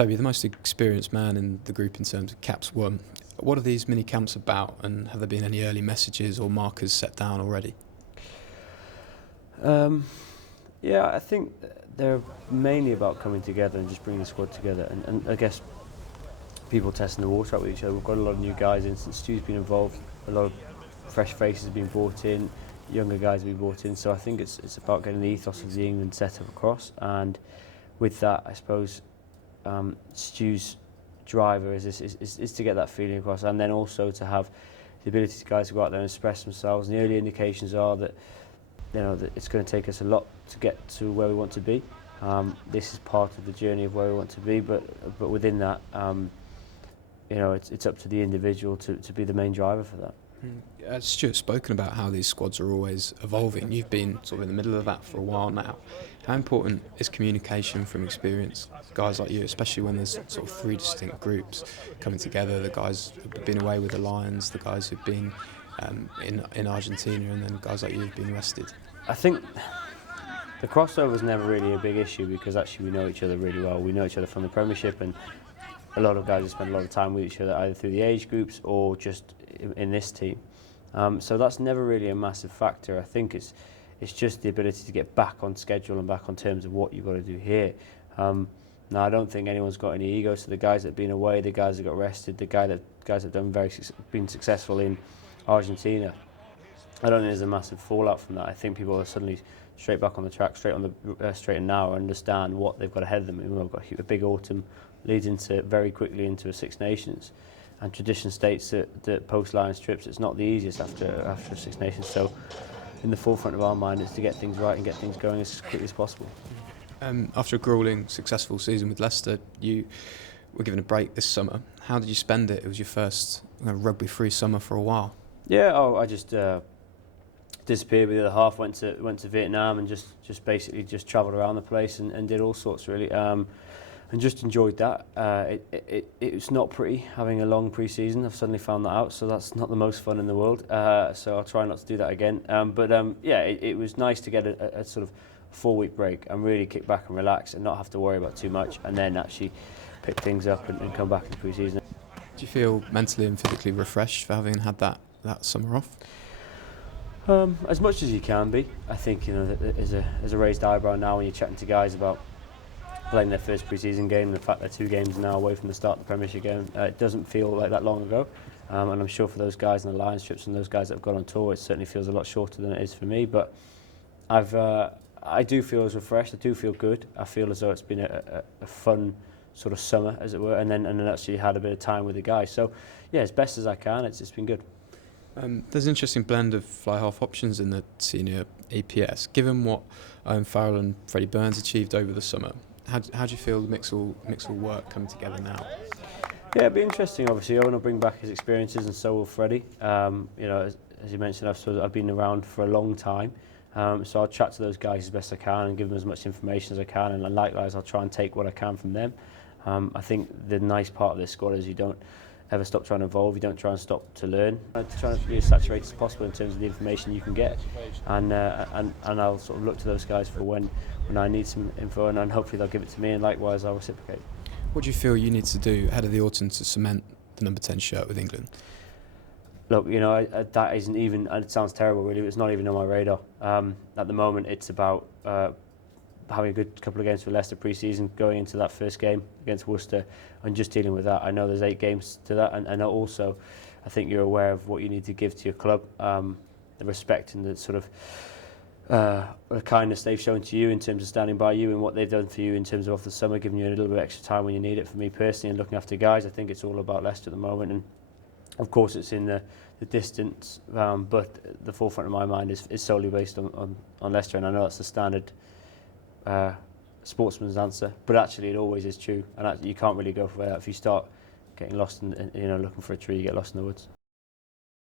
Toby, the most experienced man in the group in terms of caps won. What are these mini camps about, and have there been any early messages or markers set down already? Yeah, I think they're mainly about coming together and just bringing the squad together, and I guess people testing the water out with each other. We've got a lot of new guys in since Stu's been involved, a lot of fresh faces have been brought in, younger guys have been brought in, so I think it's about getting the ethos of the England setup across, and with that, I suppose Stu's driver is to get that feeling across, and then also to have the ability to guys to go out there and express themselves. And the early indications are that that it's going to take us a lot to get to where we want to be. This is part of the journey of where we want to be, but within that, it's up to the individual to be the main driver for that. Stuart's spoken about how these squads are always evolving. You've been sort of in the middle of that for a while now. How important is communication from experienced guys like you, especially when there's sort of three distinct groups coming together, the guys who've been away with the Lions, the guys who've been in Argentina, and then guys like you who've been rested? I think the crossover is never really a big issue because actually we know each other really well. We know each other from the Premiership, and a lot of guys have spent a lot of time with each other either through the age groups or just in this team. So that's never really a massive factor. I think it's just the ability to get back on schedule and back on terms of what you've got to do here. Now, I don't think anyone's got any ego. So the guys that have been away, the guys that got rested, the guys that have done been successful in Argentina, I don't think there's a massive fallout from that. I think people are suddenly straight back on the track, straight and now, understand what they've got ahead of them. We've got a big autumn leads into very quickly into a Six Nations, and tradition states that post Lions trips it's not the easiest after Six Nations. So in the forefront of our mind is to get things right and get things going as quickly as possible. After a gruelling, successful season with Leicester, you were given a break this summer. How did you spend it? It was your first rugby-free summer for a while. Yeah, I just disappeared with the other half, went to Vietnam and just basically just travelled around the place and did all sorts really, and just enjoyed that. It's not pretty having a long pre-season. I've suddenly found that out, so that's not the most fun in the world. So I'll try not to do that again. It was nice to get a sort of 4-week break and really kick back and relax and not have to worry about too much, and then actually pick things up and come back in the pre-season. Do you feel mentally and physically refreshed for having had that summer off? As much as you can be. I think there's a raised eyebrow now when you're chatting to guys about playing their first pre-season game, and the fact they're 2 games now away from the start of the Premiership game. It doesn't feel like that long ago, and I'm sure for those guys in the Lions trips and those guys that have gone on tour, it certainly feels a lot shorter than it is for me. But I do feel as refreshed. I do feel good. I feel as though it's been a fun sort of summer, as it were, and then actually had a bit of time with the guys. So yeah, as best as I can, it's been good. There's an interesting blend of fly-half options in the senior EPS. Given what Owen Farrell and Freddie Burns achieved over the summer, how do you feel the mix will work coming together now? Yeah, it'll be interesting. Obviously, Owen will bring back his experiences, and so will Freddie. As you mentioned, I've been around for a long time, so I'll chat to those guys as best I can and give them as much information as I can, and likewise, I'll try and take what I can from them. I think the nice part of this squad is you don't ever stop trying to evolve, you don't try and stop to learn. I try to be as saturated as possible in terms of the information you can get, and I'll sort of look to those guys for when I need some info, and hopefully they'll give it to me, and likewise I'll reciprocate. What do you feel you need to do ahead of the autumn to cement the number 10 shirt with England? Look, that isn't even, and it sounds terrible really, but it's not even on my radar. At the moment it's about having a good couple of games for Leicester pre-season, going into that first game against Worcester and just dealing with that. I know there's 8 games to that, and also I think you're aware of what you need to give to your club, the respect and the sort of the kindness they've shown to you in terms of standing by you and what they've done for you in terms of off the summer, giving you a little bit of extra time when you need it. For me personally, and looking after guys, I think it's all about Leicester at the moment, and of course it's in the distance, but the forefront of my mind is solely based on Leicester, and I know that's the standard sportsman's answer, but actually it always is true, and you can't really go for that. If you start getting lost and looking for a tree, you get lost in the woods.